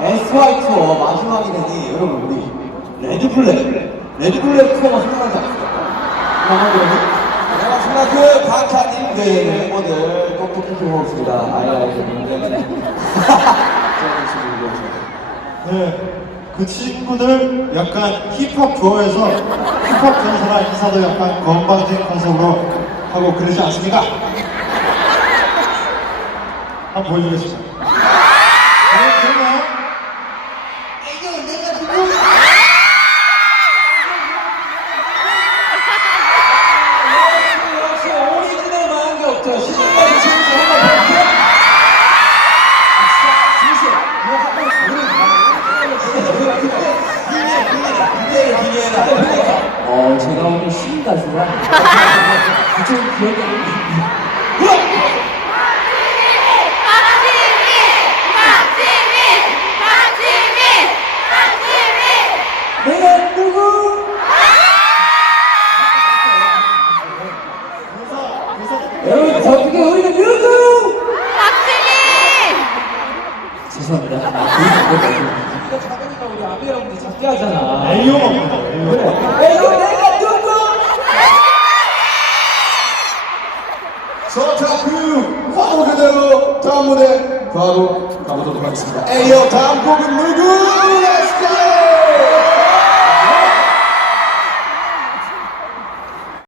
SY 투어 마지막이 되니 여러분 우리 레드블랙 레드블랙 투어가 생각나지 않습니까? 내가 정말 그 박하님들 멤버들 똑똑히 보고 있습니다. 아이라이브 네, 그 친구들 약간 힙합 좋아해서 힙합 전사랑 인사도 약간 건방진 컨셉으로 하고 그러지 않습니까? 한번 보여주겠습니다. 어, 제가 오늘 쉬는 가수라 좀 기억이 안 나요. 내가 누구? 여러분, 어떻게 우리가 누구? 죄송합니다. 형도 작게 하잖아. A용 없다. A용. 이거 내가 누구? 저자그 화보 그대로 다음 무대 바로 가보도록 하겠습니다. 에이요 다음 곡은?